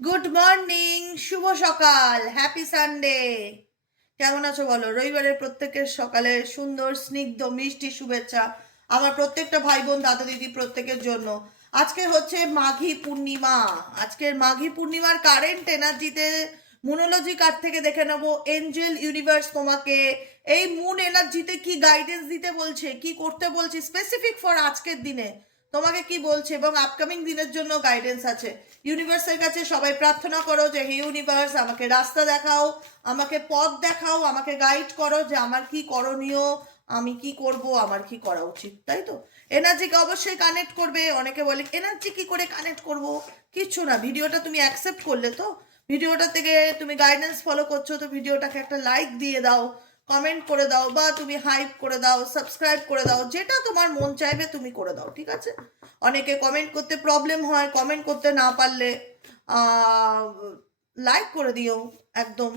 Good morning, শুভ সকাল, happy Sunday. কেমন আছো বলো? রবিবারের প্রত্যেকের সকালে সুন্দর স্নিগ্ধ মিষ্টি শুভেচ্ছা আমার প্রত্যেকটা ভাই বোন দাদা দিদি প্রত্যেকের জন্য। আজকে হচ্ছে মাঘী পূর্ণিমা। আজকের মাঘী পূর্ণিমার কারেন্ট এনার্জিতে মুনোলজি কার্ড থেকে দেখে নেবো এঞ্জেল ইউনিভার্স তোমাকে এই মুন এনার্জিতে কি গাইডেন্স দিতে বলছে, কি করতে বলছে স্পেসিফিক ফর আজকের দিনে তোমাকে কি বলছে, এবং আপকামিং দিনের জন্য গাইডেন্স আছে। ইউনিভার্সের কাছে সবাই প্রার্থনা করো যে হে ইউনিভার্স, আমাকে রাস্তা দেখাও, আমাকে পথ দেখাও, আমাকে গাইড করো যে আমার কি করণীয়, আমি কি করব, আমার কি করা উচিত। তাই তো এনার্জিকে অবশ্যই কানেক্ট করবে। অনেকে বলে এনার্জি কি করে কানেক্ট করব, কিচ্ছু না। ভিডিওটা তুমি অ্যাকসেপ্ট করলে তো, ভিডিওটা থেকে তুমি গাইডেন্স ফলো করছো তো ভিডিওটাকে একটা লাইক দিয়ে দাও, কমেন্ট করে দাও, বা তুমি হাইপ করে দাও, সাবস্ক্রাইব করে দাও, যেটা তোমার মন চাইবে তুমি করে দাও, ঠিক আছে। অনেকে কমেন্ট করতে প্রবলেম হয়, কমেন্ট করতে না পারলে লাইক করে দিও একদম।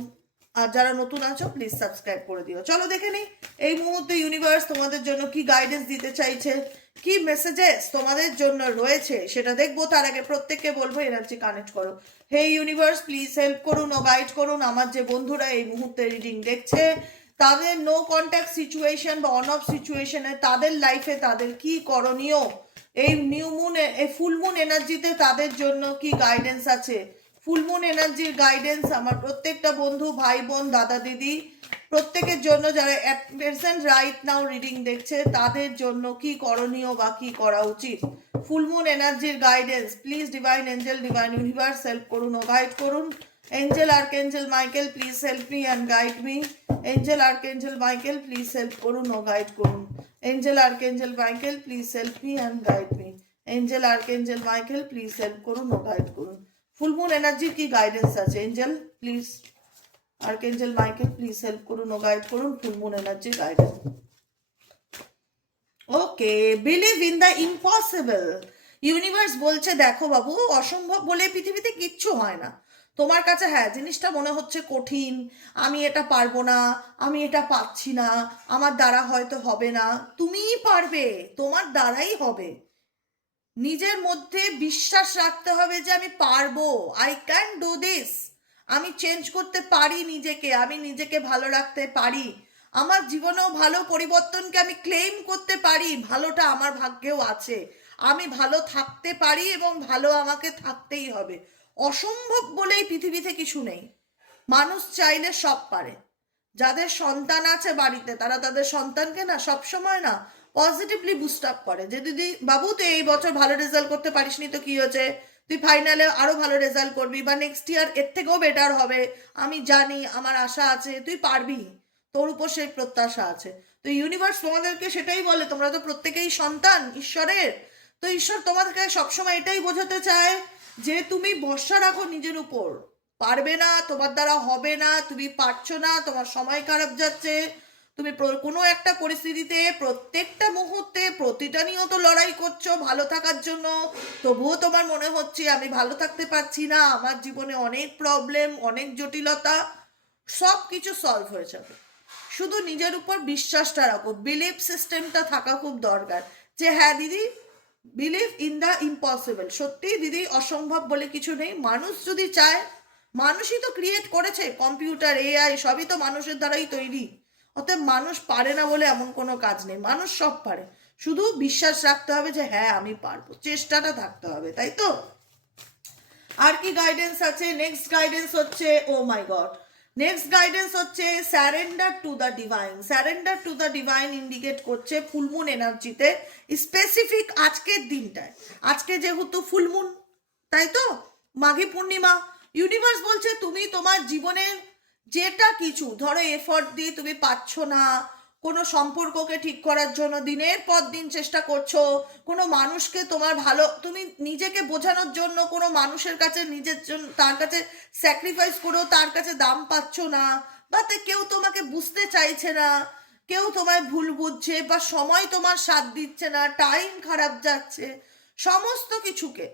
আর যারা নতুন আছো প্লিজ সাবস্ক্রাইব করে দিও। চলো দেখে নিই এই মুহূর্তে ইউনিভার্স তোমাদের জন্য কি গাইডেন্স দিতে চাইছে, কি মেসেজেস তোমাদের জন্য রয়েছে সেটা দেখবো। তার আগে প্রত্যেককে বলবো এনার্জি কানেক্ট করো। হে ইউনিভার্স, প্লিজ হেল্প করুন ও গাইড করুন আমার যে বন্ধুরা এই মুহূর্তে রিডিং দেখছে, তাদের নো কন্ট্যাক্ট সিচুয়েশন বা অন অফ সিচুয়েশনে তাদের লাইফে তাদের কি করণীয়, এই নিউ মুন এই ফুল মুন এনার্জিতে তাদের জন্য কি গাইডেন্স আছে। ফুল মুন এনার্জির গাইডেন্স আমার প্রত্যেকটা বন্ধু ভাই বোন দাদা দিদি প্রত্যেকের জন্য, যারা at present right now reading দেখছে তাদের জন্য কি করণীয় বা কি করা উচিত। ফুল মুন এনার্জির guidance please divine angel, divine universe help করুন ও গাইড করুন। Angel archangel Michael please help me and guide me. Angel archangel Michael please help করুন ও গাইড করুন। Angel archangel Michael please help me and guide me. Angel archangel Michael please help করুন ও guide করুন। Full moon এনার্জির কি guidance আছে? Angel please, archangel Michael please help করুন ও গাইড করুন ফুল মুন এনার্জির guidance. Okay, believe in the impossible. Universe বলছে দেখো বাবু, অসম্ভব বলে পৃথিবীতে কিচ্ছু হয় না। তোমার কাছে হ্যাঁ জিনিসটা মনে হচ্ছে কঠিন, আমি এটা পারবো না, আমি এটা পাচ্ছি না, আমার দ্বারা হয়তো হবে না, তুমিই পারবে, তোমার দ্বারাই হবে। নিজের মধ্যে বিশ্বাস রাখতে হবে যে আমি পারবো, আই ক্যান ডু দিস। আমি চেঞ্জ করতে পারি নিজেকে, আমি নিজেকে ভালো রাখতে পারি, আমার জীবনেও ভালো পরিবর্তনকে আমি ক্লেম করতে পারি, ভালোটা আমার ভাগ্যেও আছে, আমি ভালো থাকতে পারি এবং ভালো আমাকে থাকতেই হবে। অসম্ভব বলেই পৃথিবীতে কিছু নেই। মানুষ চাইলে সব পারে। যাদের সন্তান আছে বাড়িতে তারা তাদের সন্তানকে না সবসময় না পজিটিভলি বুস্ট আপ করে, যে দিদি বাবু তুই এই বছর ভালো রেজাল্ট করতে পারিসনি তো কি হয়েছে, তুই ফাইনালে আরো ভালো রেজাল্ট করবি, বা নেক্সট ইয়ার এর থেকেও বেটার হবে, আমি জানি, আমার আশা আছে, তুই পারবি, তোর উপর সেই প্রত্যাশা আছে। তো ইউনিভার্স তোমাদেরকে সেটাই বলে, তোমরা তো প্রত্যেকেই সন্তান ঈশ্বরের। তো ঈশ্বর তোমাদেরকে সবসময় এটাই বোঝাতে চায় যে তুমি ভরসা রাখো নিজের উপর। পারবে না, তোমার দ্বারা হবে না, তুমি পারছো না, তোমার সময় খারাপ যাচ্ছে, তুমি কোনো একটা পরিস্থিতিতে প্রত্যেকটা মুহূর্তে প্রতিটা নিয়ত লড়াই করছো ভালো থাকার জন্য, তবুও তোমার মনে হচ্ছে আমি ভালো থাকতে পারছি না, আমার জীবনে অনেক প্রবলেম, অনেক জটিলতা, সব কিছু সলভ হয়ে যাবে। শুধু নিজের উপর বিশ্বাসটা রাখো, বিলিভ সিস্টেমটা থাকা খুব দরকার। যে হ্যাঁ দিদি, বিলিভ ইন দ্য ইম্পসিবল। সত্যি দিদি, অসম্ভব বলে কিছু নেই। মানুষ যদি চায়, মানুষই তো ক্রিয়েট করেছে, কম্পিউটার এআই সবই তো মানুষের দ্বারাই তৈরি। অতএব মানুষ পারে না বলে এমন কোনো কাজ নেই, মানুষ সব পারে। শুধু বিশ্বাস রাখতে হবে যে হ্যাঁ আমি পারবো, চেষ্টাটা থাকতে হবে, তাই তো। আর কি গাইডেন্স আছে? নেক্সট গাইডেন্স হচ্ছে, ও মাই গড, নেক্সট গাইডেন্স হচ্ছে surrender to the divine. Surrender to the divine indicate করছে ফুলমুন এনার্জিতে, স্পেসিফিক আজকের দিনটায়। আজকে যেহেতু ফুলমুন, তাই তো, মাঘী পূর্ণিমা। ইউনিভার্স বলছে তুমি তোমার জীবনের যেটা কিছু ধরো এফর্ট দিয়ে তুমি পাচ্ছ না, কোনো সম্পর্ককে ঠিক করার জন্য দিনের পর দিন চেষ্টা করছো, কোনো মানুষকে তোমার ভালো, তুমি নিজেকে বোঝানোর জন্য কোনো মানুষের কাছে নিজের জন্য তার কাছে স্যাক্রিফাইস করেও তার কাছে দাম পাচ্ছ না, বা কেউ তোমাকে বুঝতে চাইছে না, কেউ তোমায় ভুল বুঝছে, বা সময় তোমার সাথ দিচ্ছে না, টাইম খারাপ যাচ্ছে, সমস্ত কিছুকে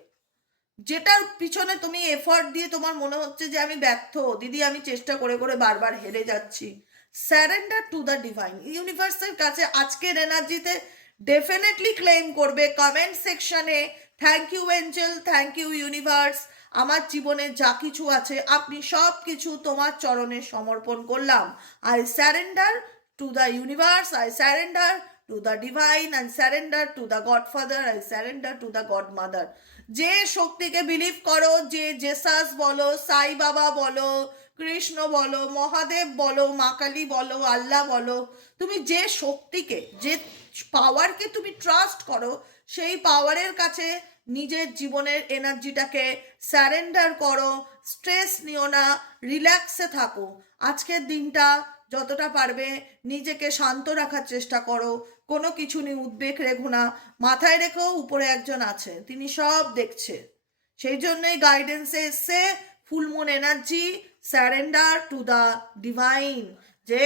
যেটার পিছনে তুমি এফর্ট দিয়ে তোমার মনে হচ্ছে যে আমি ব্যর্থ দিদি, আমি চেষ্টা করে করে বারবার হেরে যাচ্ছি, স্যারেন্ডার টু দ্য ডিভাইন। ইউনিভার্সের কাছে আজকের এনার্জিতে ডেফিনেটলি ক্লেম করবে কমেন্ট সেকশনে, thank you angel, thank you universe, আমার জীবনে যা কিছু আছে আপনি সব কিছু তোমার চরণে সমর্পণ করলাম। I surrender to the universe, I surrender to the divine, I surrender to the godfather, I surrender to the god mother. যে শক্তিকে বিলিভ করো, যে জেসাস বলো, সাই বাবা বলো, কৃষ্ণ বলো, মহাদেব বলো, মা কালী বলো, আল্লাহ বলো, তুমি যে শক্তিকে, যে পাওয়ারকে তুমি ট্রাস্ট করো, সেই পাওয়ারের কাছে নিজের জীবনের এনার্জিটাকে স্যারেন্ডার করো। স্ট্রেস নিও না, রিল্যাক্সে থাকো। আজকের দিনটা যতটা পারবে নিজেকে শান্ত রাখার চেষ্টা করো। কোনো কিছু নিয়ে উদ্বেগ রেখো না, মাথায় রেখো উপরে একজন আছে, তিনি সব দেখছে। সেই জন্যই গাইডেন্সে এসছে full moon energy, surrender to the divine, যে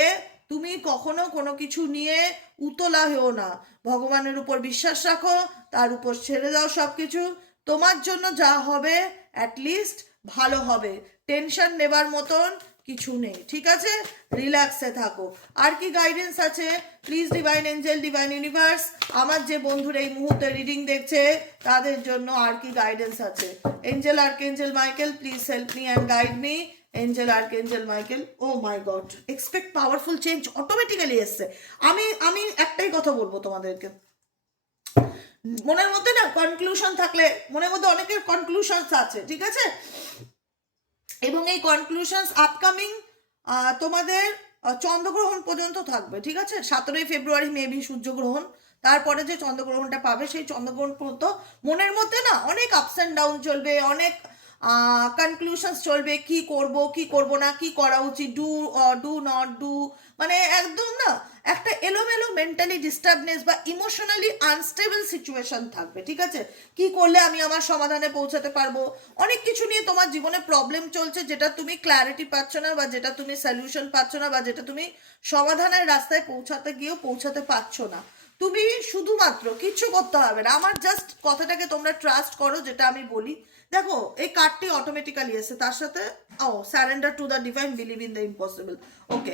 তুমি কখনো কোনো কিছু নিয়ে উতলা হও না, ভগবানের উপর বিশ্বাস রাখো, তার উপর ছেড়ে দাও সব কিছু। তোমার জন্য যা হবে অ্যাটলিস্ট ভালো হবে, টেনশন নেবার মতন কিছু নেই, ঠিক আছে? রিল্যাক্সে থাকো। আর কি গাইডেন্স আছে please divine angel, divine universe, আমার যে বন্ধুরা এই মুহূর্তে রিডিং দেখছে তাদের জন্য আর কি গাইডেন্স আছে? Angel archangel Michael, please help me and guide me. Angel archangel Michael, oh my God, expect powerful change automatically এসছে। আমি একটাই কথা বলবো তোমাদেরকে, মনের মধ্যে না কনক্লুশন থাকলে, মনের মধ্যে অনেকের কনক্লুশনস আছে, ঠিক আছে? এবং এই কনক্লুশনস আপকামিং তোমাদের চন্দ্রগ্রহণ পর্যন্ত থাকবে, ঠিক আছে? 17 ফেব্রুয়ারি মেবি সূর্যগ্রহণ, তারপরে যে চন্দ্রগ্রহণটা পাবে সেই চন্দ্রগ্রহণ পর্যন্ত মনের মধ্যে না অনেক আপস অ্যান্ড ডাউন চলবে, অনেক কনক্লুশনস চলবে, কি করব কি করব না, কি করা উচিত, ডু নট ডু, মানে একদম না একটা এলোমেলো মেন্টালি ডিস্টার্বনেস বা ইমোশনালি আনস্টেবল সিচুয়েশন থাকবে, ঠিক আছে? কি করলে আমি আমার সমাধানে পৌঁছাতে পারবো, অনেক কিছু নিয়ে তোমার জীবনে প্রবলেম চলছে, যেটা তুমি ক্ল্যারিটি পাচ্ছ না, বা যেটা তুমি সলিউশন পাচ্ছ না, বা যেটা তুমি সমাধানের রাস্তায় পৌঁছাতে গিয়েও পৌঁছাতে পারছো না। তুমি শুধুমাত্র কিচ্ছু করতে হবে না, আমার জাস্ট কথাটাকে তোমরা ট্রাস্ট করো, যেটা আমি বলি। দেখো এই কার্ডটি অটোমেটিক্যালি এসে, তার সাথে surrender to the divine, believe in the impossible. Okay,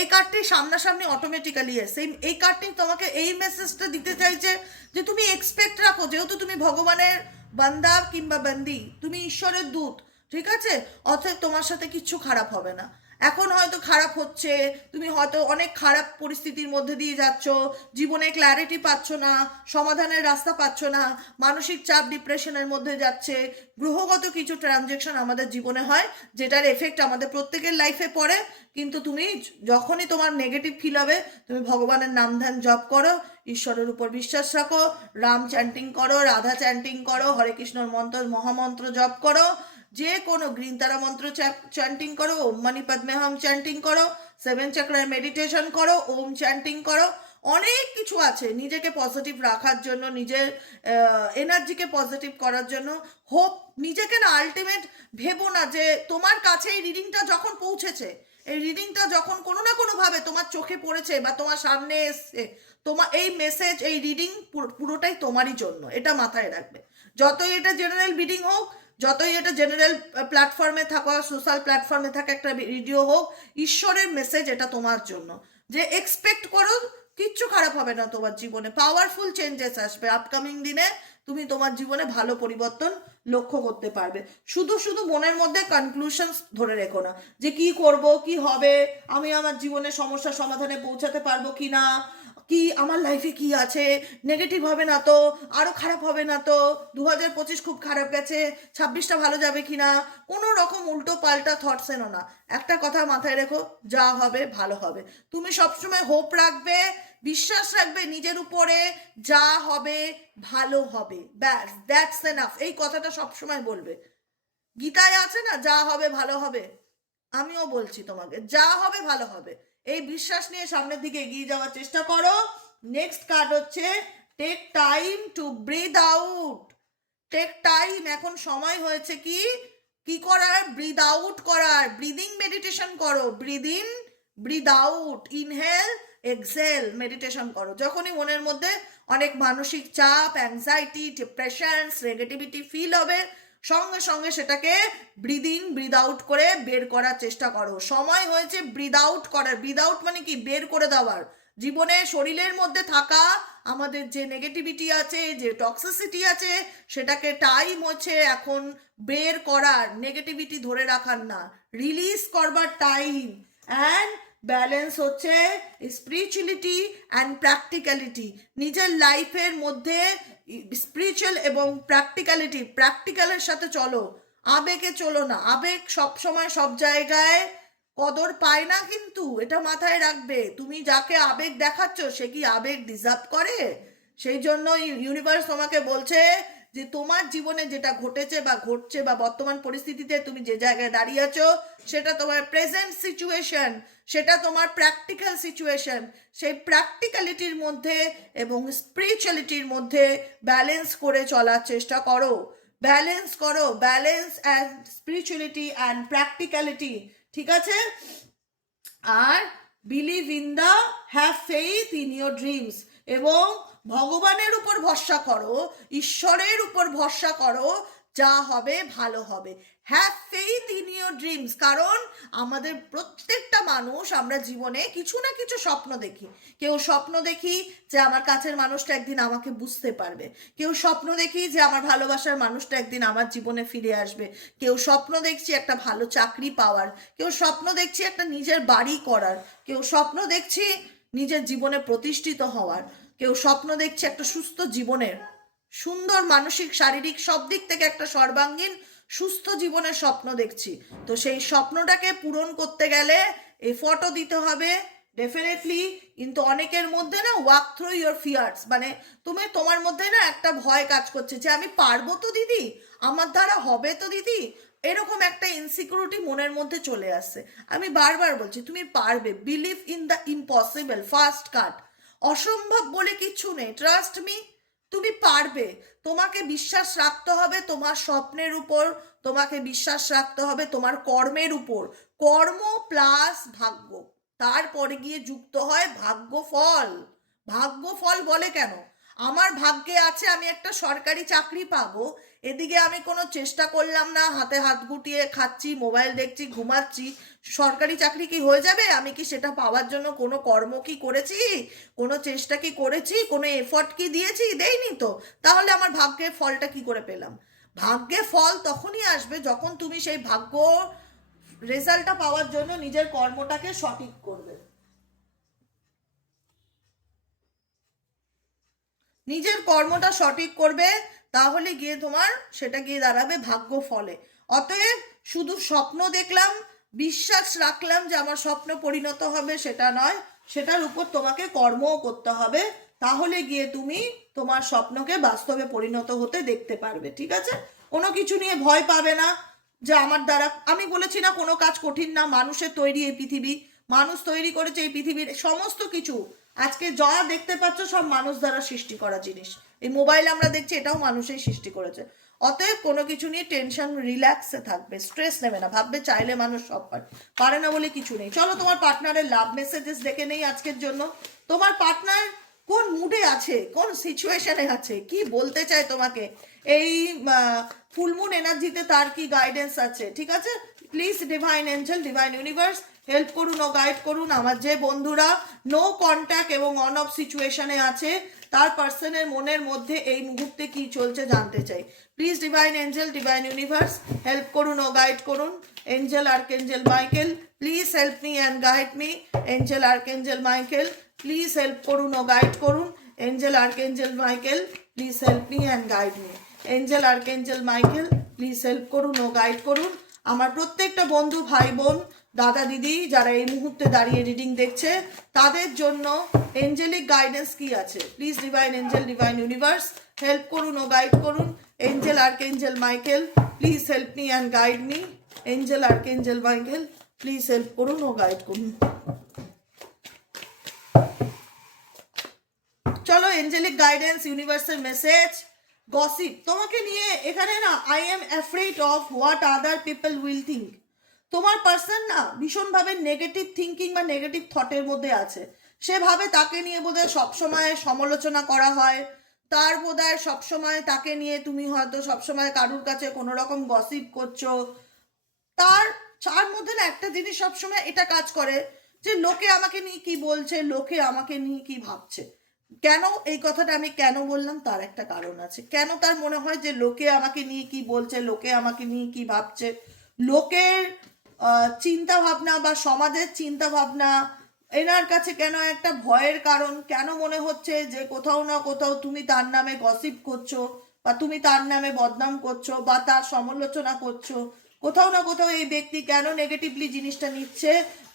এই কার্ডটি সামনাসামনি অটোমেটিক্যালি এসে, এই কার্ডটি তোমাকে এই মেসেজটা দিতে চাইছে যে তুমি এক্সপেক্ট রাখো, যেহেতু তুমি ভগবানের বান্দা কিংবা বান্দি, তুমি ঈশ্বরের দূত, ঠিক আছে? অতএব তোমার সাথে কিচ্ছু খারাপ হবে না। এখন হয়তো খারাপ হচ্ছে, তুমি হয়তো অনেক খারাপ পরিস্থিতির মধ্যে দিয়ে যাচ্ছ, জীবনে ক্ল্যারিটি পাচ্ছ না, সমাধানের রাস্তা পাচ্ছ না, মানসিক চাপ ডিপ্রেশনের মধ্যে যাচ্ছে। গ্রহগত কিছু ট্রানজ্যাকশন আমাদের জীবনে হয়, যেটার এফেক্ট আমাদের প্রত্যেকের লাইফে পড়ে। কিন্তু তুমি যখনই তোমার নেগেটিভ ফিল হবে, তুমি ভগবানের নাম ধ্যান জপ করো, ঈশ্বরের উপর বিশ্বাস রাখো, রাম চ্যান্টিং করো, রাধা চ্যান্টিং করো, হরে কৃষ্ণর মন্ত্র মহামন্ত্র জপ করো, যে কোনো গ্রিন তারা মন্ত্র চ্যান্টিং করো, ওম মানি পদ্মে হাম চ্যান্টিং করো, 7 চক্রের মেডিটেশন করো, ওম চ্যান্টিং করো, অনেক কিছু আছে নিজেকে পজিটিভ রাখার জন্য, নিজের এনার্জিকে পজিটিভ করার জন্য। হোপ, নিজেকে না আলটিমেট ভেবো না যে তোমার কাছে এই রিডিংটা যখন পৌঁছেছে, এই রিডিংটা যখন কোনো না কোনোভাবে তোমার চোখে পড়েছে বা তোমার সামনে এসছে, তোমার এই মেসেজ, এই রিডিং পুরোটাই তোমারই জন্য, এটা মাথায় রাখবে। যতই এটা জেনারেল রিডিং হোক, যতই এটা জেনারেল প্ল্যাটফর্মে থাকা, সোশ্যাল প্ল্যাটফর্মে থাকা একটা ভিডিও হোক, ঈশ্বরের মেসেজ এটা তোমার জন্য, যে এক্সপেক্ট করো কিচ্ছু খারাপ হবে না তোমার জীবনে, পাওয়ারফুল চেঞ্জেস আসবে আপকামিং দিনে, তুমি তোমার জীবনে ভালো পরিবর্তন লক্ষ্য করতে পারবে। শুধু শুধু মনের মধ্যে কনক্লুশনস ধরে রেখো না, যে কি করব, কি হবে, আমি আমার জীবনে সমস্যা সমাধানে পৌঁছাতে পারবো কি না, কি আমার লাইফে কি আছে, নেগেটিভ হবে না তো, আরও খারাপ হবে না তো, 2025 খুব খারাপ গেছে, 26টা ভালো যাবে কি না, কোনো রকম উল্টো পাল্টা থটস এনো না। একটা কথা মাথায় রেখো, যা হবে ভালো হবে। তুমি সবসময় হোপ রাখবে, বিশ্বাস রাখবে নিজের উপরে, যা হবে ভালো হবে, ব্যাস, দ্যাটস এনাফ। এই কথাটা সবসময় বলবে। গীতায় আছে না, যা হবে ভালো হবে, আমিও বলছি তোমাকে, যা হবে ভালো হবে। এই বিশ্বাস নিয়ে সামনের দিকে এগিয়ে যাওয়ার চেষ্টা করো। নেক্সট কার্ড হচ্ছে take time to breathe out. Take time, এখন সময় হয়েছে কি কি করার, ব্রিথ আউট করার, ব্রিদিং মেডিটেশন করো, breathe in breathe out, inhale exhale meditation করো। যখনই মনের মধ্যে অনেক মানসিক চাপ, অ্যাংজাইটি, ডিপ্রেশন, নেগেটিভিটি ফিল হবে, সঙ্গে সঙ্গে সেটাকে ব্রিদ ইন ব্রিদ আউট করে বের করার চেষ্টা করো। সময় হয়েছে ব্রিদ আউট করার। ব্রিদ আউট মানে কি, বের করে দেওয়ার, জীবনে শরীরের মধ্যে থাকা আমাদের যে নেগেটিভিটি আছে, যে টক্সিসিটি আছে, সেটাকে টাইম হচ্ছে এখন বের করার, নেগেটিভিটি ধরে রাখার না, রিলিজ করবার টাইম। অ্যান্ড ব্যালেন্স হচ্ছে স্পিরিচুয়ালিটি অ্যান্ড প্র্যাকটিক্যালিটি। নিজের লাইফের মধ্যে স্পিরিচুয়াল এবং প্র্যাকটিক্যালের সাথে চলো, আবেগে চলো না। আবেগ সব সময় সব জায়গায় কদর পায় না, কিন্তু এটা মাথায় রাখবে। তুমি যাকে আবেগ দেখাচ্ছ সে কি আবেগ ডিজার্ভ করে? সেই জন্য ইউনিভার্স তোমাকে বলছে যে তোমার জীবনে যেটা ঘটেছে বা ঘটছে বা বর্তমান পরিস্থিতিতে তুমি যে জায়গায় দাঁড়িয়ে আছো, সেটা তোমার প্রেজেন্ট সিচুয়েশন, সেটা তোমার প্র্যাকটিক্যাল সিচুয়েশন। সেই প্র্যাকটিক্যালিটির মধ্যে এবং স্পিরিচুয়ালিটির মধ্যে ব্যালেন্স করে চলার চেষ্টা করো। ব্যালেন্স করো, balance and spirituality and practicality, ঠিক আছে? আর believe in the, have faith in your dreams, এবং ভগবানের উপর ভরসা করো, ঈশ্বরের উপর ভরসা করো, যা হবে ভালো হবে। Have faith in your dreams, কারণ আমাদের প্রত্যেকটা মানুষ আমরা জীবনে কিছু না কিছু স্বপ্ন দেখি। কেউ স্বপ্ন দেখি যে আমার কাছের মানুষটা একদিন আমাকে বুঝতে পারবে, কেউ স্বপ্ন দেখি যে আমার ভালোবাসার মানুষটা একদিন আমার জীবনে ফিরে আসবে, কেউ স্বপ্ন দেখছি একটা ভালো চাকরি পাওয়ার, কেউ স্বপ্ন দেখছি একটা নিজের বাড়ি করার, কেউ স্বপ্ন দেখছি নিজের জীবনে প্রতিষ্ঠিত হওয়ার, কেউ স্বপ্ন দেখছে একটা সুস্থ জীবনের, সুন্দর মানসিক শারীরিক সব দিক থেকে একটা সর্বাঙ্গীন সুস্থ জীবনের স্বপ্ন দেখছি। তো সেই স্বপ্নটাকে পূরণ করতে গেলে এফর্টও দিতে হবে ডেফিনেটলি। কিন্তু অনেকের মধ্যে না ওয়াক থ্রু ইয়োর ফিয়ার্স, মানে তোমার মধ্যে না একটা ভয় কাজ করছে যে আমি পারবো তো দিদি, আমার দ্বারা হবে তো দিদি, এরকম একটা ইনসিকিউরিটি মনের মধ্যে চলে আসছে। আমি বারবার বলছি তুমি পারবে। Believe in the impossible, first কাট। অসম্ভব বলে কিছু নেই, ট্রাস্ট মি, তুমি পারবে। তোমাকে বিশ্বাস রাখতে হবে তোমার স্বপ্নের উপর, তোমাকে বিশ্বাস রাখতে হবে তোমার কর্মের উপর। কর্ম প্লাস ভাগ্য, তারপরে গিয়ে যুক্ত হয় ভাগ্যফল। ভাগ্যফল বলে কেন? আমার ভাগ্যে আছে আমি একটা সরকারি চাকরি পাবো, এদিকে আমি কোনো চেষ্টা করলাম না, হাতে হাত গুটিয়ে খাচ্ছি, মোবাইল দেখছি, ঘুমাচ্ছি, সরকারি চাকরি কি হয়ে যাবে? আমি কি সেটা পাওয়ার জন্য কোনো কর্ম কি করেছি, কোনো চেষ্টা কি করেছি, কোনো এফর্ট কি দিয়েছি? দেইনি তো। তাহলে আমার ভাগ্যের ফলটা কি করে পেলাম? ভাগ্যের ফল তখনই আসবে যখন তুমি সেই ভাগ্য রেজাল্টটা পাওয়ার জন্য নিজের কর্মটাকে সঠিক করবে, নিজের কর্মটা সঠিক করবে, তাহলে গিয়ে তোমার সেটা গিয়ে দাঁড়াবে ভাগ্য ফলে। অতএব শুধু স্বপ্ন দেখলাম, বিশ্বাস রাখলাম যে আমার স্বপ্ন পরিণত হবে, সেটা নয়, সেটার উপর তোমাকে কর্মও করতে হবে, তাহলে গিয়ে তুমি তোমার স্বপ্নকে বাস্তবে পরিণত হতে দেখতে পারবে, ঠিক আছে? কোনো কিছু নিয়ে ভয় পাবে না যে আমার দ্বারা, আমি বলেছি না কোনো কাজ কঠিন না, মানুষের তৈরি এই পৃথিবী, মানুষ তৈরি করেছে এই পৃথিবীর সমস্ত কিছু। আজকে যা দেখতে পাচ্ছ সব মানুষ দ্বারা সৃষ্টি করা জিনিস, এই মোবাইল আমরা দেখছি এটাও মানুষই সৃষ্টি করেছে। অতএব কোনো কিছু নিয়ে টেনশন, রিল্যাক্সে থাকবে, স্ট্রেস নেবে না, ভাববে চাইলে মানুষ সব পারে না বলে কিছু নেই। চলো তোমার পার্টনারের লাভ মেসেজেস দেখে নেই আজকের জন্য। তোমার পার্টনার কোন মুডে আছে, কোন সিচুয়েশনে আছে, কি বলতে চায় তোমাকে, এই ফুলমুন এনার্জিতে তার কি গাইডেন্স আছে, ঠিক আছে? Please divine angel, divine universe help করুন ও গাইড করুন আমার যে বন্ধুরা নো কন্ট্যাক্ট এবং অন অফ সিচুয়েশনে আছে, তার পার্সনের মনের মধ্যে এই মুহূর্তে কি চলছে জানতে চাই। Please divine angel, divine universe help করুন ও গাইড করুন। Angel archangel Michael please help me and guide me. Angel archangel Michael please help করুন ও গাইড করুন। Angel archangel Michael please help me and guide me. Angel archangel Michael please help করুন ও guide করুন আমার প্রত্যেকটা বন্ধু, ভাই বোন, দাদা দিদি যারা এই মুহূর্তে দাঁড়িয়ে রিডিং দেখছে, তাদের জন্য এঞ্জেলিক গাইডেন্স কি আছে। Please divine angel, divine universe help করুন ও গাইড করুন। Angel archangel Michael please help me and guide me. Angel archangel Michael please help করুন ও গাইড করুন। চলো angelic guidance, universal message. Gossip তোমাকে নিয়ে এখানে না, I am afraid of what other people will think. তোমার পার্সন না ভীষণভাবে নেগেটিভ থিঙ্কিং বা নেগেটিভ থটের মধ্যে আছে। সেভাবে তাকে নিয়ে বোধহয় সবসময় সমালোচনা করা হয়, তার বোধহয় সবসময় তাকে নিয়ে তুমি হয়তো সবসময় কারুর কাছে কোনো রকম গসিপ করছো। তার মধ্যে না একটা জিনিস সবসময় এটা কাজ করে, যে লোকে আমাকে নিয়ে কি বলছে, লোকে আমাকে নিয়ে কি ভাবছে। কেন এই কথাটা আমি কেন বললাম, তার একটা কারণ আছে। কেন তার মনে হয় যে লোকে আমাকে নিয়ে কি বলছে, লোকে আমাকে নিয়ে কি ভাবছে, লোকের চিন্তা ভাবনা বা সমাজের চিন্তা ভাবনা এনার কাছে কেন একটা ভয়ের কারণ। কেন মনে হচ্ছে যে কোথাও না কোথাও তুমি তার নামে গসিপ করছো, বা তুমি তার নামে বদনাম করছো, বা তার সমালোচনা করছো। কোথাও না কোথাও এই ব্যক্তি কেন নেগেটিভলি জিনিসটা নিচ্ছে?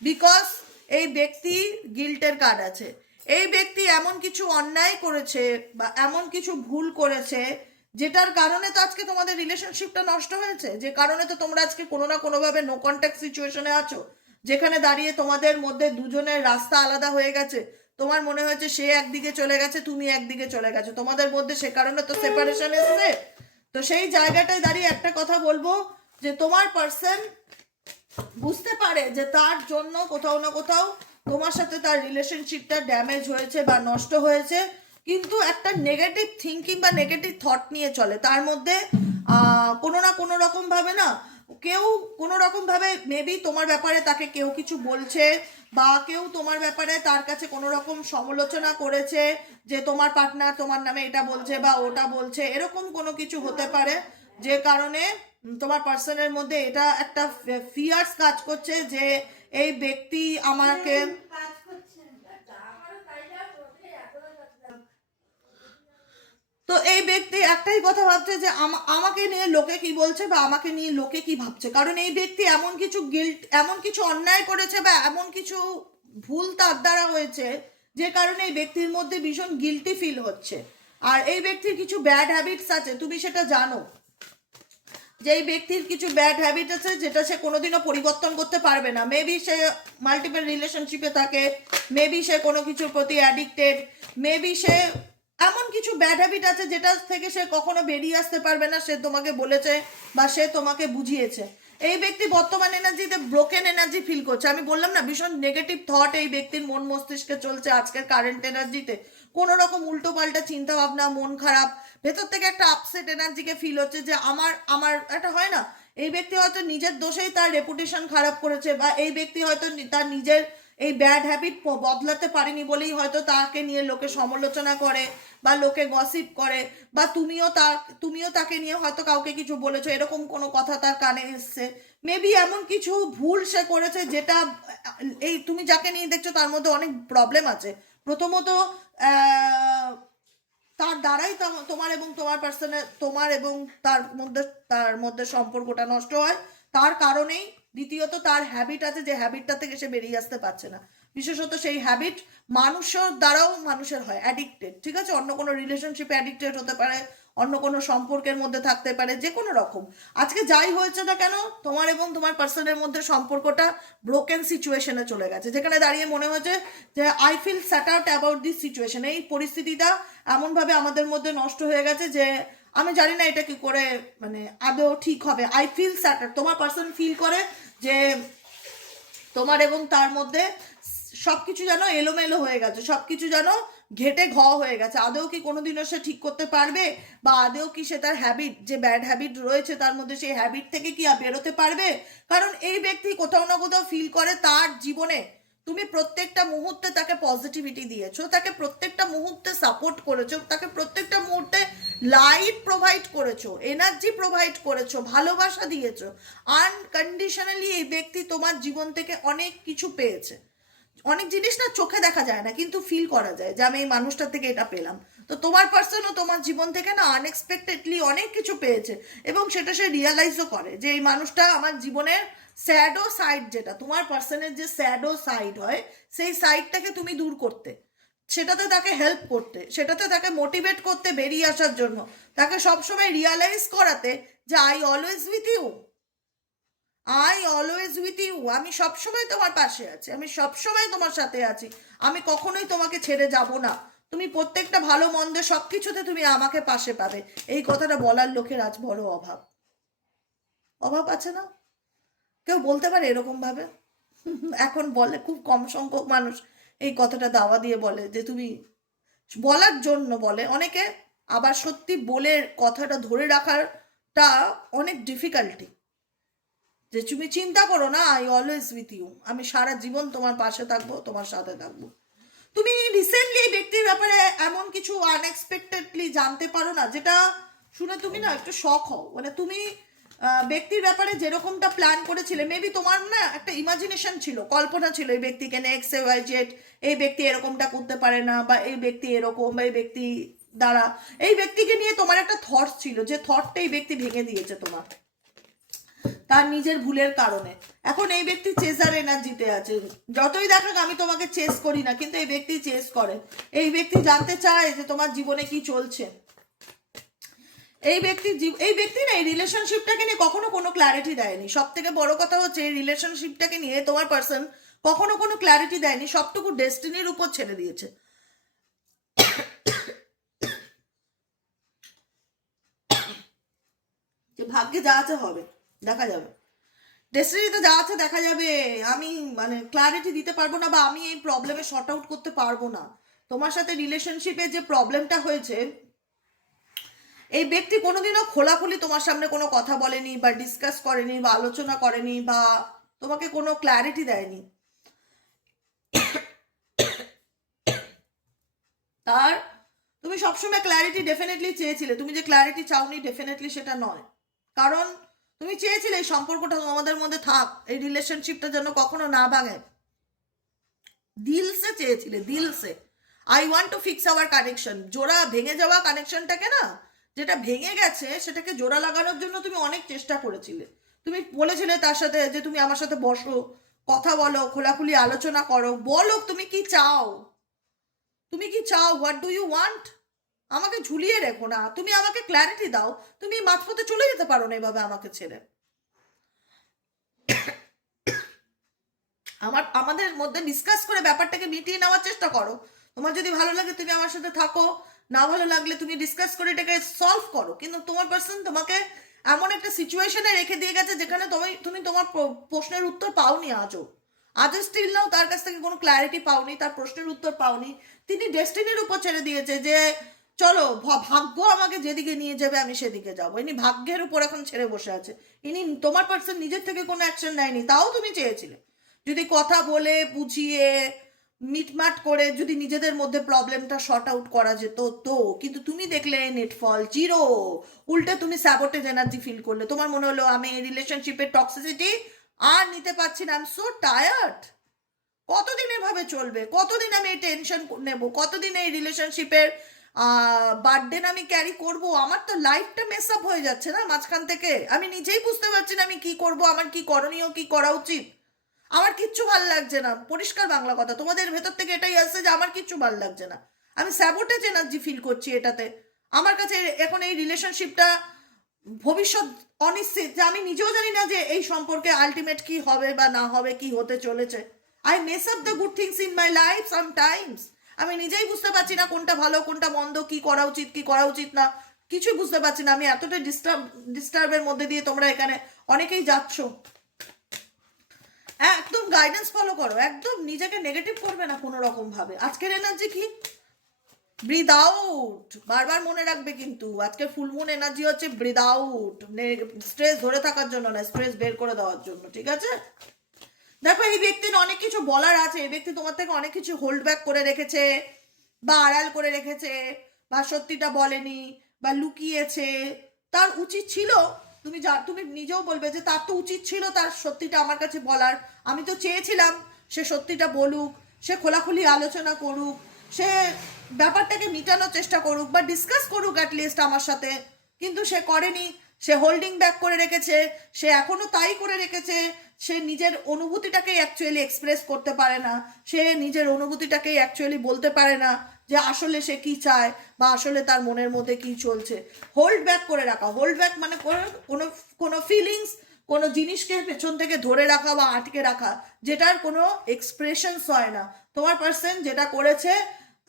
বিকজ এই ব্যক্তি গিল্টের কার্ড আছে। এই ব্যক্তি এমন কিছু অন্যায় করেছে বা এমন কিছু ভুল করেছে যেটার কারণে তো আজকে তোমাদের রিলেশনশিপটা নষ্ট হয়েছে, যে কারণে তো তোমরা আজকে কোনো না কোনোভাবে নো কন্ট্যাক্ট সিচুয়েশনে আছো, যেখানে দাঁড়িয়ে তোমাদের মধ্যে দুজনের রাস্তা আলাদা হয়ে গেছে। তোমার মনে হয়েছে সে একদিকে চলে গেছে, তুমি একদিকে চলে গেছো, তোমাদের মধ্যে সে কারণে তো সেপারেশন এসছে। তো সেই জায়গাটায় দাঁড়িয়ে একটা কথা বলবো, যে তোমার পার্সন বুঝতে পারে যে তার জন্য কোথাও না কোথাও তোমার সাথে তার রিলেশনশিপটা ড্যামেজ হয়েছে বা নষ্ট হয়েছে, কিন্তু একটা নেগেটিভ থিঙ্কিং বা নেগেটিভ থট নিয়ে চলে তার মধ্যে। কোনো না কোনো রকম ভাবে না, কেউ কোনো রকম ভাবে মেবি তোমার ব্যাপারে তাকে কেউ কিছু বলছে, বা কেউ তোমার ব্যাপারে তার কাছে কোনো রকম সমালোচনা করেছে, যে তোমার পার্টনার তোমার নামে এটা বলছে বা ওটা বলছে, এরকম কোনো কিছু হতে পারে। যে কারণে তোমার পার্সনের মধ্যে এটা একটা ফিয়ার্স কাজ করছে যে এই ব্যক্তি আমাকে, তো এই ব্যক্তি একটাই কথা ভাবছে যে আমাকে নিয়ে লোকে কি বলছে বা আমাকে নিয়ে লোকে কি ভাবছে। কারণ এই ব্যক্তি এমন কিছু গিল্ট, এমন কিছু অন্যায় করেছে বা এমন কিছু ভুল তার দ্বারা হয়েছে, যে কারণে এই ব্যক্তির মধ্যে ভীষণ গিল্টি ফিল হচ্ছে। আর এই ব্যক্তির কিছু ব্যাড হ্যাবিটস আছে, তুমি সেটা জানো, যে এই ব্যক্তির কিছু ব্যাড হ্যাবিট আছে যেটা সে কোনোদিনও পরিবর্তন করতে পারবে না। মেবি সে মাল্টিপল রিলেশনশিপে থাকে, মেবি সে কোনো কিছুর প্রতি অ্যাডিক্টেড, মেবি সে এমন কিছু ব্যাড হ্যাবিট আছে যেটা থেকে সে কখনো বেরিয়ে আসতে পারবে না। সে তোমাকে বলেছে বা সে তোমাকে বুঝিয়েছে। এই ব্যক্তি বর্তমান এনার্জিতে ব্রোকেন এনার্জি ফিল করছে। আমি বললাম না, ভীষণ নেগেটিভ থট এই ব্যক্তির মন মস্তিষ্কে চলছে আজকের কারেন্ট এনার্জিতে। কোনো রকম উল্টো পাল্টা চিন্তা ভাবনা, মন খারাপ, ভেতর থেকে একটা আপসেট এনার্জিকে ফিল হচ্ছে যে আমার আমার একটা হয় না, এই ব্যক্তি হয়তো নিজের দোষেই তার রেপুটেশন খারাপ করেছে, বা এই ব্যক্তি হয়তো তার নিজের এই ব্যাড হ্যাবিট বদলাতে পারেনি বলেই হয়তো তাকে নিয়ে লোকে সমালোচনা করে বা লোকে গসিপ করে, বা তুমিও তাকে নিয়ে হয়তো কাউকে কিছু বলেছো, এরকম কোনো কথা তার কানে এসছে। মেবি এমন কিছু ভুল সে করেছে যেটা, এই তুমি যাকে নিয়ে দেখছো তার মধ্যে অনেক প্রবলেম আছে। প্রথমত তার দ্বারাই তোমার এবং তোমার পার্সনের, তোমার এবং তার মধ্যে সম্পর্কটা নষ্ট হয় তার কারণেই। দ্বিতীয়ত তার হ্যাবিট আছে, যে হ্যাবিটটা থেকে সে বেরিয়ে আসতে পারছে না। বিশেষত সেই হ্যাবিট মানুষের দ্বারাও মানুষের হয় অ্যাডিক্টেড, ঠিক আছে? অন্য কোনো রিলেশনশিপে অ্যাডিক্টেড হতে পারে, অন্য কোনো সম্পর্কের মধ্যে থাকতে পারে, যে কোনো রকম। আজকে যাই হয়েছে না কেন, তোমার এবং তোমার পার্সনের মধ্যে সম্পর্কটা ব্রোকেন সিচুয়েশনে চলে গেছে, যেখানে দাঁড়িয়ে মনে হচ্ছে যে I feel shattered about this situation. এই পরিস্থিতিটা এমনভাবে আমাদের মধ্যে নষ্ট হয়ে গেছে যে আমি জানি না এটা কি করে মানে আদৌ ঠিক হবে। আই ফিল স্যাটার্ড, তোমার পার্সন ফিল করে যে তোমার এবং তার মধ্যে সবকিছু যেন এলোমেলো হয়ে গেছে, সবকিছু যেন ঘেটে হয়ে গেছে। আদৌ কি কোনোদিনও সে ঠিক করতে পারবে, বা আদৌ কি সে তার হ্যাবিট, যে ব্যাড হ্যাবিট রয়েছে তার মধ্যে, সেই হ্যাবিট থেকে কি বেরোতে পারবে? কারণ এই ব্যক্তি কোথাও না কোথাও ফিল করে তার জীবনে তুমি প্রত্যেকটা মুহূর্তে তাকে পজিটিভিটি দিয়েছো, তাকে প্রত্যেকটা মুহূর্তে সাপোর্ট করেছো, তাকে প্রত্যেকটা মুহূর্তে লাইট প্রোভাইড করেছো, এনার্জি প্রোভাইড করেছো, ভালোবাসা দিয়েছো। আনকন্ডিশনালি এই ব্যক্তি তোমার জীবন থেকে অনেক কিছু পেয়েছে। অনেক জিনিস না চোখে দেখা যায় না, কিন্তু ফিল করা যায় যে আমি এই মানুষটার থেকে এটা পেলাম। তো তোমার পার্সনও তোমার জীবন থেকে না আনএক্সপেক্টেডলি অনেক কিছু পেয়েছে, এবং সেটা সে রিয়ালাইজও করে যে এই মানুষটা আমার জীবনের স্যাডো সাইড, যেটা তোমার পার্সনের যে স্যাডো সাইড হয়, সেই সাইডটাকে তুমি দূর করতে, সেটাতে তাকে হেল্প করতে, সেটাতে তাকে মোটিভেট করতে বেরিয়ে আসার জন্য, তাকে সবসময় রিয়ালাইজ করাতে যে I always with you, I always with you, আমি সবসময় তোমার পাশে আছি, আমি সবসময় তোমার সাথে আছি, আমি কখনোই তোমাকে ছেড়ে যাব না, তুমি প্রত্যেকটা ভালো মন্দে সব কিছুতে তুমি আমাকে পাশে পাবে। এই কথাটা বলার লোকের আজ বড় অভাব। অভাব আছে না? কেউ বলতে পারে এরকম ভাবে? এখন বলে খুব কম সংখ্যক মানুষ এই কথাটা দাওয়া দিয়ে বলে, যে তুমি বলার জন্য বলে অনেকে, আবার সত্যি বলে কথাটা ধরে রাখারটা অনেক ডিফিকাল্টি। যে তুমি চিন্তা করো না, আই অলওয়েজ উইথ ইউ, আমি সারা জীবন তোমার পাশে থাকবো, তোমার সাথে থাকবো। তুমি রিসেন্টলি এই ব্যক্তির ব্যাপারে এমন কিছু আনএক্সপেক্টেডলি জানতে পারো না, যেটা শুনে তুমি না একটু শক হও। মানে তুমি ব্যক্তির ব্যাপারে যেরকমটা প্ল্যান করেছিলে, মেবি তোমার না একটা ইমাজিনেশন ছিল, কল্পনা ছিল এই ব্যক্তিকে নেক্সট ওয়াই জেড, এই ব্যক্তি এরকমটা করতে পারে না, বা এই ব্যক্তি এরকম, বা এই ব্যক্তি দ্বারা, এই ব্যক্তিকে নিয়ে তোমার একটা থট ছিল, যে থটটা এই ব্যক্তি ভেঙে দিয়েছে তোমার তার নিজের ভুলের কারণে। এখন এই ব্যক্তি চেজার এনার্জিতে আছে, যতই দেখাক আমি তোমাকে চেস করি না, কিন্তু এই ব্যক্তি চেস করে। এই ব্যক্তি জানতে চায় যে তোমার জীবনে কি চলছে। এই ব্যক্তি না এই রিলেশনশিপটাকে নিয়ে কখনো কোনো ক্ল্যারিটি দেয়নি। সব থেকে বড় কথা হচ্ছে এই রিলেশনশিপটাকে নিয়ে তোমার পার্সন কখনো কোনো ক্ল্যারিটি দেয়নি, সবটুকু ডেস্টিনির উপর ছেড়ে দিয়েছে। যে ভাগ্যে যা আছে হবে, দেখা যাবে, ডেস্টিনিতে যা আছে দেখা যাবে। আমি মানে ক্ল্যারিটি দিতে পারবো না, বা আমি এই প্রবলেমে শর্ট আউট করতে পারবো না। তোমার সাথে রিলেশনশিপে যে প্রবলেমটা হয়েছে, এই ব্যক্তি কোনোদিনও খোলাখুলি তোমার সামনে কোনো কথা বলেনি, বা ডিসকাস করেনি, বা আলোচনা করেনি, বা তোমাকে কোনো ক্ল্যারিটি দেয়নি। তার তুমি সবসময় ক্ল্যারিটি ডেফিনেটলি চেয়েছিলে, তুমি যে ক্ল্যারিটি চাওনি ডেফিনেটলি সেটা নয়। কারণ তুমি চেয়েছিলে এই সম্পর্কটা তোমাদের মধ্যে থাক, এই রিলেশনশিপটা যেন কখনো না ভাঙে, দিলসে চেয়েছিলে, দিলসে। I want to fix our connection. জোড়া ভেঙে যাওয়া কানেকশনটাকে না, যেটা ভেঙে গেছে সেটাকে জোড়া লাগানোর জন্য তুমি অনেক চেষ্টা করেছিলে। তুমি বলেছিলে তার সাথে যে তুমি আমার সাথে বসো, কথা বলো, খোলাখুলি আলোচনা করো, বলো তুমি কি চাও, তুমি কি চাও, হোয়াট ডু ইউ ওয়ান্ট। আমাকে ঝুলিয়ে রেখো না, তুমি আমাকে ক্ল্যারিটি দাও। তুমি মাঝপথে চলে যেতে পারো না এভাবে আমাকে ছেড়ে। আমাদের মধ্যে ডিসকাস করে ব্যাপারটাকে মিটিয়ে নেওয়ার চেষ্টা করো। তোমার যদি ভালো লাগে তুমি আমার সাথে থাকো, না ভালো লাগলে তুমি ডিসকাস করে এটাকে সলভ করো। কিন্তু তোমার পার্সন তোমাকে এমন একটা সিচুয়েশনে রেখে দিয়ে গেছে যেখানে তুমি তোমার প্রশ্নের উত্তর পাওনি। আজও স্টিল নাও তার কাছ থেকে কোনো ক্ল্যারিটি পাওনি, তার প্রশ্নের উত্তর পাওনি। তিনি ডেস্টিনির উপর ছেড়ে দিয়েছে যে চলো ভাগ্য আমাকে যেদিকে নিয়ে যাবে আমি সেদিকে যাবো। ইনি ভাগ্যের উপর এখন ছেড়ে বসে আছে। ইনি তোমার পার্সন নিজের থেকে কোনো অ্যাকশন নেয়নি, তাও তুমি চেয়েছিলে যদি কথা বলে বুঝিয়ে মিটমাট করে যদি নিজেদের মধ্যে প্রবলেমটা শর্ট আউট করা যেত তো। কিন্তু তুমি দেখলে নেটফল জিরো, উল্টে তুমি স্যাবোটেজ এনার্জি ফিল করলে। তোমার মনে হলো আমি এই রিলেশনশিপের টক্সিসিটি আর নিতে পারছি না, আই এম সো টায়ার্ড। কতদিন এভাবে চলবে, কতদিন আমি এই টেনশন নেব, কতদিন এই রিলেশনশিপের বার্থডে আমি ক্যারি করব। আমার তো লাইফটা মেস আপ হয়ে যাচ্ছে না মাঝখান থেকে। আমি নিজেই বুঝতে পারছি না আমি কি করব, আমার কি করণীয়, কি করা উচিত। আমার কিচ্ছু ভালো লাগছে না, পরিষ্কার বাংলা কথা। তোমাদের ভেতর থেকে এটাই আসছে যে আমার কিচ্ছু ভালো লাগছে না, আমি স্যাবোটেজ এনার্জি ফিল করছি এটাতে। আমার কাছে এখন এই রিলেশনশিপটা ভবিষ্যৎ অনিশ্চিত, যে আমি নিজেও জানি না যে এই সম্পর্কে আলটিমেট কি হবে বা না হবে, কি হতে চলেছে। I mace up the good things in my life sometimes. আমি নিজেই বুঝতে পারছি না কোনটা ভালো কোনটা মন্দ, কি করা উচিত কি করা উচিত না, কিছুই বুঝতে পারছি না। আমি এতটাই ডিস্টার্বের মধ্যে দিয়ে তোমরা এখানে অনেকেই যাচ্ছ। একদম গাইডেন্স ফলো করো, একদম নিজেকে নেগেটিভ করবে না কোনো রকম ভাবে। আজকের এনার্জি কি, ব্রিদ আউট, বারবার মনে রাখবে। কিন্তু আজকের ফুল মুন এনার্জি হচ্ছে ব্রিদ আউট, স্ট্রেস ধরে থাকার জন্য না, স্ট্রেস বের করে দেওয়ার জন্য, ঠিক আছে? দেখো এই ব্যক্তির অনেক কিছু বলার আছে, এই ব্যক্তি তোমার থেকে অনেক কিছু হোল্ড ব্যাক করে রেখেছে, বা আড়াল করে রেখেছে, বা সত্যিটা বলেনি, বা লুকিয়েছে। তার উচিত ছিল, তুমি নিজেও বলবে যে তার তো উচিত ছিল তার সত্যিটা আমার কাছে বলার। আমি তো চেয়েছিলাম সে সত্যিটা বলুক, সে খোলাখুলি আলোচনা করুক, সে ব্যাপারটাকে মিটানোর চেষ্টা করুক, বা ডিসকাস করুক অ্যাটলিস্ট আমার সাথে। কিন্তু সে করেনি, সে হোল্ডিং ব্যাক করে রেখেছে, সে এখনো তাই করে রেখেছে। সে নিজের অনুভূতিটাকেই অ্যাকচুয়ালি এক্সপ্রেস করতে পারে না, সে নিজের অনুভূতিটাকেই অ্যাকচুয়ালি বলতে পারে না যে আসলে সে কি চায়, বা আসলে তার মনের মধ্যে কি চলছে। হোল্ড ব্যাক করে রাখা, হোল্ড ব্যাক মানে কোনো কোনো ফিলিংস, কোনো জিনিসকে পেছন থেকে ধরে রাখা বা আটকে রাখা, যেটার কোনো এক্সপ্রেশনস হয় না। তোমার পার্সন যেটা করেছে,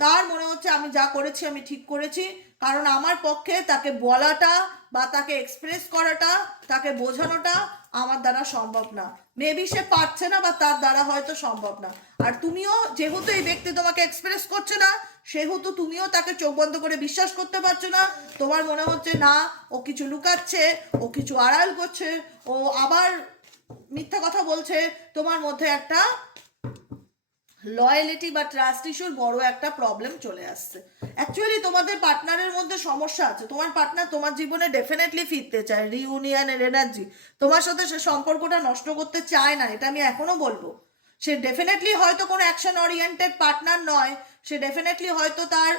তার মনে হচ্ছে আমি যা করেছি আমি ঠিক করেছি, কারণ আমার পক্ষে তাকে বলাটা বা তাকে এক্সপ্রেস করাটা, তাকে বোঝানোটা আমার দ্বারা সম্ভব না। মেবি সে পারছে না, বা তার দ্বারা হয়তো সম্ভব না। আর তুমিও যেহেতু এই ব্যক্তি তোমাকে এক্সপ্রেস করছে না, সেহেতু তুমিও তাকে চোখ বন্ধ করে বিশ্বাস করতে পারছো না। তোমার মনে হচ্ছে না ও কিছু লুকাচ্ছে, ও কিছু আড়াল করছে, ও আবার মিথ্যা কথা বলছে, তোমার মধ্যে একটা লয়ালিটি বা ট্রাস্ট ইস্যুর বড় একটা প্রবলেম চলে আসছে। অ্যাকচুয়ালি তোমাদের পার্টনারের মধ্যে সমস্যা আছে। তোমার পার্টনার তোমার জীবনে ডেফিনেটলি ফিরতে চায়, রিউনিয়নের এনার্জি, তোমার সাথে সে সম্পর্কটা নষ্ট করতে চায় না, এটা আমি এখনো বলবো। সে ডেফিনেটলি হয়তো কোনো অ্যাকশন ওরিয়েন্টেড পার্টনার নয়, সে ডেফিনেটলি হয়তো তার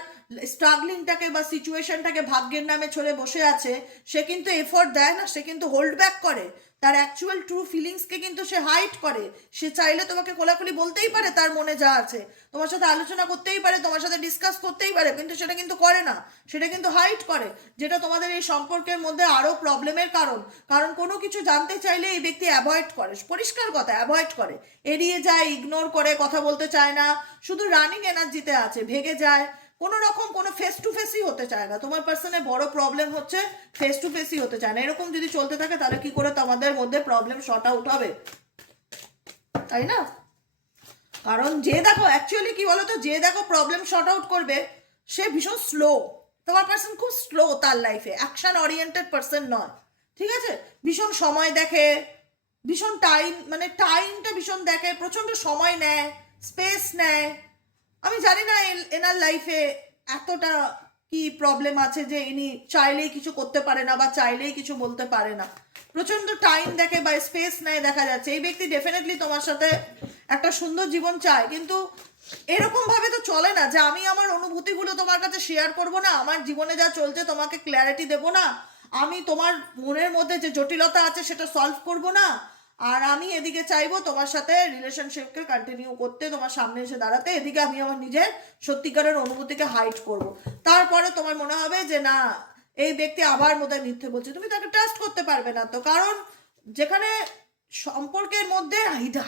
স্ট্রাগলিংটাকে বা সিচুয়েশনটাকে ভাগ্যের নামে ছড়ে বসে আছে, সে কিন্তু এফোর্ট দেয় না, সে কিন্তু হোল্ড ব্যাক করে, তার অ্যাকচুয়াল ট্রু ফিলিংসকে কিন্তু সে হাইড করে। সে চাইলে তোমাকে খোলাখুলি বলতেই পারে তার মনে যা আছে, তোমার সাথে আলোচনা করতেই পারে, তোমার সাথে ডিসকাস করতেই পারে, কিন্তু সেটা কিন্তু করে না, সেটা কিন্তু হাইড করে, যেটা তোমাদের এই সম্পর্কের মধ্যে আরো প্রবলেমের কারণ। কারণ কোনো কিছু জানতে চাইলে এই ব্যক্তি অ্যাভয়েড করে, পরিষ্কার কথা অ্যাভয়েড করে, এড়িয়ে যায়, ইগনোর করে, কথা বলতে চায় না, শুধু রানিং এনার্জিতে আছে, ভেগে যায়, কোনো রকম কোনো ফেস টু ফেসই হতে চায় না। তোমার পার্সনের বড় প্রবলেম হচ্ছে ফেস টু ফেসই হতে চায় না। এরকম যদি চলতে থাকে তাহলে কি করে তোমাদের মধ্যে প্রবলেম শর্ট আউট হবে, তাই না? কারণ যে দেখো অ্যাকচুয়ালি কি বলতো, যে দেখো প্রবলেম শর্ট আউট করবে সে ভীষণ স্লো। তোমার পার্সন খুব স্লো, তার লাইফে অ্যাকশন ওরিয়েন্টেড পার্সন নয়, ঠিক আছে? ভীষণ সময় দেখে, ভীষণ টাইম, মানে টাইমটা ভীষণ দেখে, প্রচন্ড সময় নেয়, স্পেস নেয়। আমি জানি না এনার লাইফে এতটা কি প্রবলেম আছে যে ইনি চাইলেই কিছু করতে পারে না বা চাইলেই কিছু বলতে পারে না, প্রচন্ড টাইম দেখে বা স্পেস নেয়, দেখা যাচ্ছে এই ব্যক্তি ডেফিনেটলি তোমার সাথে একটা সুন্দর জীবন চায়, কিন্তু এরকম ভাবে তো চলে না যে আমি আমার অনুভূতিগুলো তোমার কাছে শেয়ার করব না, আমার জীবনে যা চলছে তোমাকে ক্ল্যারিটি দেবো না, আমি তোমার মনের মধ্যে যে জটিলতা আছে সেটা সলভ করব না, আর আমি এদিকে চাইবো তোমার সাথে রিলেশনশিপকে কন্টিনিউ করতে, তোমার সামনে এসে দাঁড়াতে, এদিকে আমি আমার নিজের সত্যিকারের অনুভূতিকে হাইড করব। তারপরে তোমার মনে হবে যে না, এই ব্যক্তি আবার মধ্যে মিথ্যে বলছে, তুমি তাকে ট্রাস্ট করতে পারবে না। তো কারণ যেখানে সম্পর্কের মধ্যে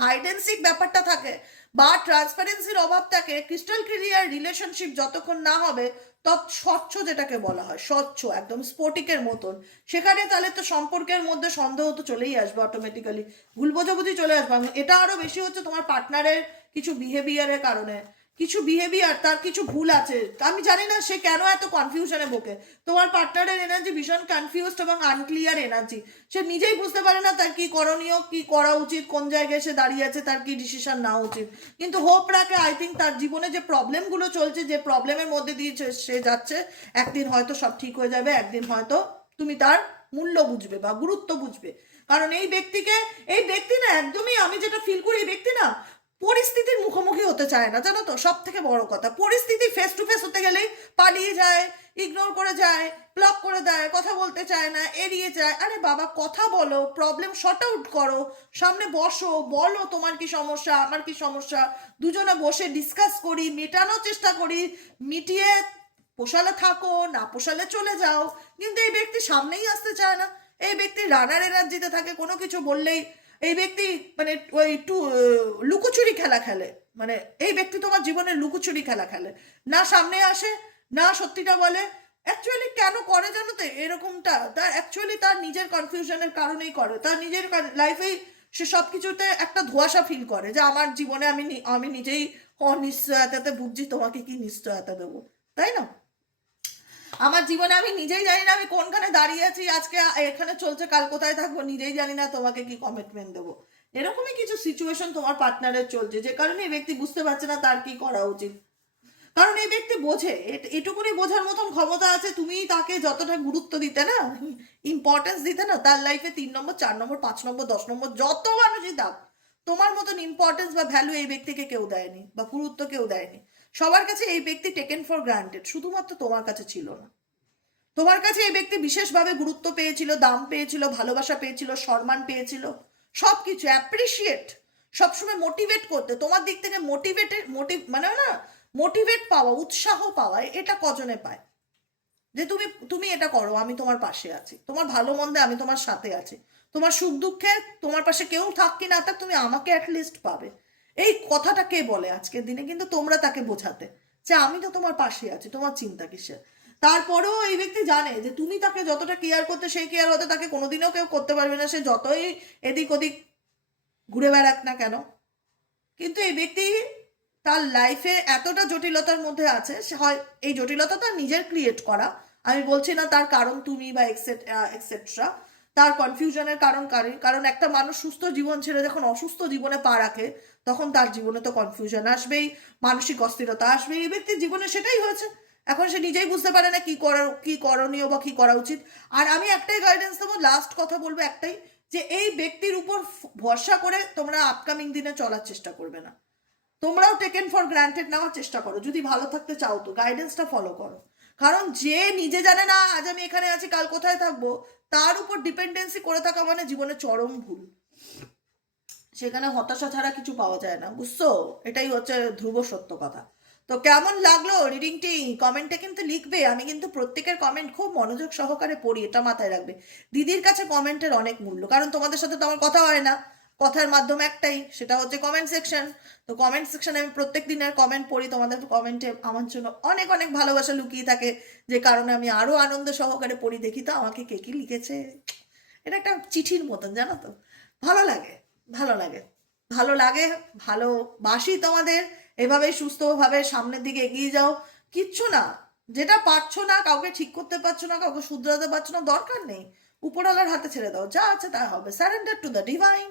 হাইডেন্সিক ব্যাপারটা থাকে বা ট্রান্সপারেন্সির অভাব থাকে, ক্রিস্টাল ক্লিয়ার রিলেশনশিপ যতক্ষণ না হবে তত স্বচ্ছ, যেটাকে বলা হয় স্বচ্ছ একদম স্ফটিকের মতন, সেখানে তাহলে তো সম্পর্কের মধ্যে সন্দেহ তো চলেই আসবে অটোমেটিক্যালি, ভুল বোঝাবুঝি চলে আসবে। এটা আরো বেশি হচ্ছে তোমার পার্টনারের কিছু বিহেভিয়ারের কারণে, কিছু বিহেভিয়ার তার কিছু ভুল আছে, আমি জানি না সে কেন এত কনফিউশনে ভোগে। তোমার পার্টনারের এনার্জি ভীষণ কনফিউজড এবং আনক্লিয়ার এনার্জি, সে নিজেই বুঝতে পারে না তার কি করণীয়, কি করা উচিত, কোন জায়গায় সে দাঁড়িয়ে আছে, তার কি ডিসিশন নেওয়া উচিত। কিন্তু হোপ রাখে, আই থিঙ্ক তার জীবনে যে প্রবলেমগুলো চলছে, যে প্রবলেমের মধ্যে দিয়ে সে যাচ্ছে, একদিন হয়তো সব ঠিক হয়ে যাবে, একদিন হয়তো তুমি তার মূল্য বুঝবে বা গুরুত্ব বুঝবে। কারণ এই ব্যক্তিকে, এই ব্যক্তি না একদমই, আমি যেটা ফিল করি, এই ব্যক্তি না পরিস্থিতির মুখোমুখি হতে চায় না, জানো তো? সব থেকে বড় কথা, পরিস্থিতি ফেস টু ফেস হতে গেলেই পালিয়ে যায়, ইগনোর করে যায়, ব্লক করে দেয়, কথা বলতে চায় না, এড়িয়ে যায়। আরে বাবা, কথা বলো, প্রবলেম শর্ট আউট করো, সামনে বসো, বলো তোমার কি সমস্যা, আমার কি সমস্যা, দুজনে বসে ডিসকাস করি, মেটানোর চেষ্টা করি, মিটিয়ে পোষালে থাকো, না পোষালে চলে যাও। কিন্তু এই ব্যক্তি সামনেই আসতে চায় না, এই ব্যক্তি রানার এনার্জিতে থাকে, কোনো কিছু বললেই এই ব্যক্তি মানে ওই লুকোচুরি খেলা খেলে, মানে এই ব্যক্তি তোমার জীবনে লুকোচুরি খেলা খেলে, না সামনে আসে, না সত্যিটা বলে। অ্যাকচুয়ালি কেন করে জানো তো এরকমটা? তার অ্যাকচুয়ালি তার নিজের কনফিউশনের কারণেই করে, তার নিজের লাইফেই সে সব কিছুতে একটা ধোঁয়াশা ফিল করে যে আমার জীবনে আমি নিজেই অনিশ্চয়তাতে ভুগছি, তোমাকে কি নিশ্চয়তা দেবো, তাই না? আমার জীবনে আমি নিজেই জানি না আমি কোনখানে দাঁড়িয়ে আছি, আজকে এখানে চলছে, কাল কোথায় থাকবো, নিজেই জানি না, তোমাকে কি কমিটমেন্ট দেবো। এরকমই কিছু সিচুয়েশন তোমার পার্টনারের চলছে, যে কারণে এই ব্যক্তি বুঝতে পারছে না তার কি করা উচিত। কারণ এই ব্যক্তি বোঝে, এটুকুনি বোঝার মতন ক্ষমতা আছে, তুমি তাকে যতটা গুরুত্ব দিতে না, ইম্পর্টেন্স দিতে না, তার লাইফে 3 নম্বর, 4 নম্বর, 5 নম্বর, 10 নম্বর যত মানুষই দাও, তোমার মতন ইম্পর্টেন্স বা ভ্যালু এই ব্যক্তিকে কেউ দেয়নি বা গুরুত্ব কেউ দেয়নি। সবার কাছে এই ব্যক্তি টেকেন ফর গ্রান্টেড, শুধুমাত্র তোমার কাছে ছিল না। তোমার কাছে এই ব্যক্তি বিশেষভাবে গুরুত্ব পেয়েছিল, দাম পেয়েছিল, ভালোবাসা পেয়েছিল, সম্মান পেয়েছিল, সবকিছু অ্যাপ্রিসিয়েট, সবসময় মোটিভেট করতে, তোমার দিক থেকে মানে না, মোটিভেট পাওয়া, উৎসাহ পাওয়া, এটা কজনে পায়? যে তুমি তুমি এটা করো, আমি তোমার পাশে আছি, তোমার ভালো মন্দে আমি তোমার সাথে আছি, তোমার সুখ দুঃখে তোমার পাশে কেউ থাক কি না থাক, তুমি আমাকে অ্যাটলিস্ট পাবে। এই কথাটা কে বলে আজকের দিনে? কিন্তু তোমরা তাকে বোঝাতে যে আমি তো তোমার পাশে আছি, তোমার চিন্তা কিসের। তারপরেও এই ব্যক্তি জানে যে তুমি তাকে যতটা কেয়ার করতে, সেই কেয়ার হতে তাকে কোনোদিনও কেউ করতে পারবে না, সে যতই এদিক ওদিক ঘুরে বেড়াক না কেন। কিন্তু এই ব্যক্তি তার লাইফে এতটা জটিলতার মধ্যে আছে, সে হয় এই জটিলতা তার নিজের ক্রিয়েট করা, আমি বলছি না তার কারণ তুমি বা এক্সেট্রা, তার কনফিউশনের কারণ একটা মানুষ সুস্থ জীবন ছেড়ে যখন অসুস্থ জীবনে পা রাখে তখন তার জীবনে তো কনফিউশন আসবেই, মানসিক অস্থিরতা আসবেই। এই ব্যক্তির জীবনে সেটাই হয়েছে। এখন সে নিজেই বুঝতে পারে না কি করণীয় বা কি করা উচিত। আর আমি একটাই গাইডেন্স দেবো, লাস্ট কথা বলবো একটাই, যে এই ব্যক্তির উপর ভরসা করে তোমরা আপকামিং দিনে চলার চেষ্টা করবে না। তোমরাও টেকেন ফর গ্রান্টেড নেওয়ার চেষ্টা করো, যদি ভালো থাকতে চাও তো গাইডেন্সটা ফলো করো। কারণ যে নিজে জানে না আজ আমি এখানে আছি কাল কোথায় থাকবো, তার উপর ডিপেন্ডেন্সি করে থাকা মানে জীবনে চরম ভুল। সেখানে হতাশা ছাড়া কিছু পাওয়া যায় না, বুঝছো? এটাই হচ্ছে ধ্রুব সত্য কথা। তো কেমন লাগলো রিডিংটি কমেন্টে কিন্তু লিখবে। আমি কিন্তু প্রত্যেকের কমেন্ট খুব মনোযোগ সহকারে পড়ি, এটা মাথায় রাখবে। দিদির কাছে কমেন্টের অনেক মূল্য, কারণ তোমাদের সাথে তো আমার কথা হয় না, কথার মাধ্যম একটাই, সেটা হচ্ছে কমেন্ট সেকশন। তো কমেন্ট সেকশনে আমি প্রত্যেক দিনের কমেন্ট পড়ি, তোমাদের কমেন্টে আমার জন্য অনেক অনেক ভালোবাসা লুকিয়ে থাকে, যে কারণে আমি আরও আনন্দ সহকারে পড়ি, দেখি তো আমাকে কে কি লিখেছে। এটা একটা চিঠির মতন, জানো তো। ভালো লাগে, ভালো লাগে, ভালো লাগে, ভালোবাসি তোমাদের। এভাবেই সুস্থভাবে সামনের দিকে এগিয়ে যাও। কিচ্ছু না, যেটা পারছো না, কাউকে ঠিক করতে পারছো না, কাউকে শুধরাতে পারছো না, দরকার নেই, উপরওয়ালার হাতে ছেড়ে দাও, যা আছে তা হবে। Surrender to the divine.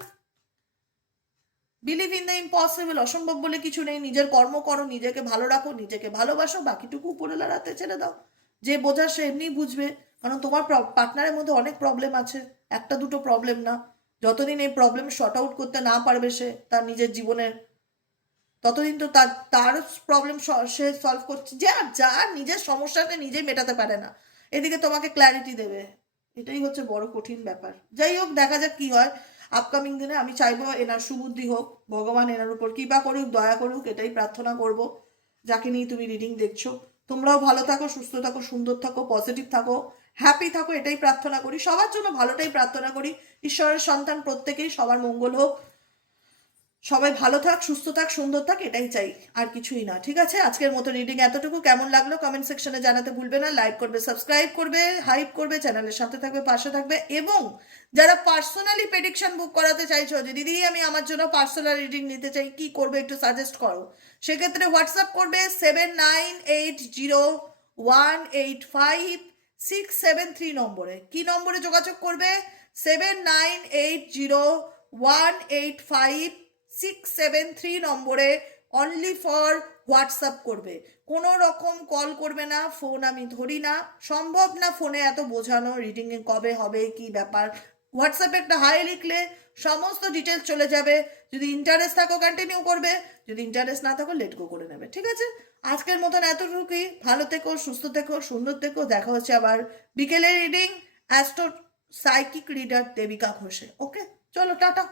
Believe in the impossible. অসম্ভব বলে কিছু নেই। নিজের কর্ম করো, নিজেকে ভালো রাখো, নিজেকে ভালোবাসো, বাকিটুকু উপরওয়ালার হাতে ছেড়ে দাও। যে বোঝার সে এমনি বুঝবে। কারণ তোমার পার্টনারের মধ্যে অনেক প্রবলেম আছে, একটা দুটো প্রবলেম না। যতদিন এই প্রবলেম শর্ট আউট করতে না পারবে সে তার নিজের জীবনের, ততদিন তো তার প্রবলেম সে সলভ করছে। যার নিজের সমস্যাকে নিজেই মেটাতে পারে না, এদিকে তোমাকে ক্ল্যারিটি দেবে, এটাই হচ্ছে বড় কঠিন ব্যাপার। যাই হোক, দেখা যাক কি হয় আপকামিং দিনে। আমি চাইবো এনার সুবুদ্ধি হোক, ভগবান এনার উপর কৃপা করুক, দয়া করুক, এটাই প্রার্থনা করব। যাকে নিয়ে তুমি রিডিং দেখছো, তোমরাও ভালো থাকো, সুস্থ থাকো, সুন্দর থাকো, পজিটিভ থাকো, হ্যাপি থাকো, এটাই প্রার্থনা করি। সবার জন্য ভালোটাই প্রার্থনা করি। ঈশ্বরের সন্তান প্রত্যেকেই, সবার মঙ্গল হোক, সবাই ভালো থাক, সুস্থ থাক, সুন্দর থাক, এটাই চাই, আর কিছুই না। ঠিক আছে, আজকের মতো রিডিং এতটুকু। কেমন লাগলো কমেন্ট সেকশনে জানাতে ভুলবে না। লাইক করবে, সাবস্ক্রাইব করবে, হাইপ করবে, চ্যানেলের সাথে থাকবে, পাশে থাকবে। এবং যারা পার্সোনালি প্রেডিকশন বুক করাতে চাইছো, যে দিদি আমি আমার জন্য পার্সোনাল রিডিং নিতে চাই, কি করবে একটু সাজেস্ট করো, সেক্ষেত্রে হোয়াটসঅ্যাপ করবে 7980185673 নম্বরে। কি নম্বরে যোগাযোগ করবে? 7980185673 নম্বরে অনলি ফর হোয়াটসঅ্যাপ করবে। কোনো রকম কল করবে না, ফোন আমি ধরি না, সম্ভব না ফোনে এত বোঝানো, রিডিংয়ে কবে হবে কি ব্যাপার। হোয়াটসঅ্যাপে একটা হাই লিখলে সমস্ত ডিটেলস চলে যাবে। যদি ইন্টারেস্ট থাকো কন্টিনিউ করবে, যদি ইন্টারেস্ট না থাকো লেট গো করে নেবে। ঠিক আছে, আজকের মতন এতটুকুই। ভালো থেকো, সুস্থ থেকো, সুন্দর থেকো। দেখা হচ্ছে আবার বিকেলের reading, astro psychic reader Debika ঘোষে। ওকে, চলো টাটা।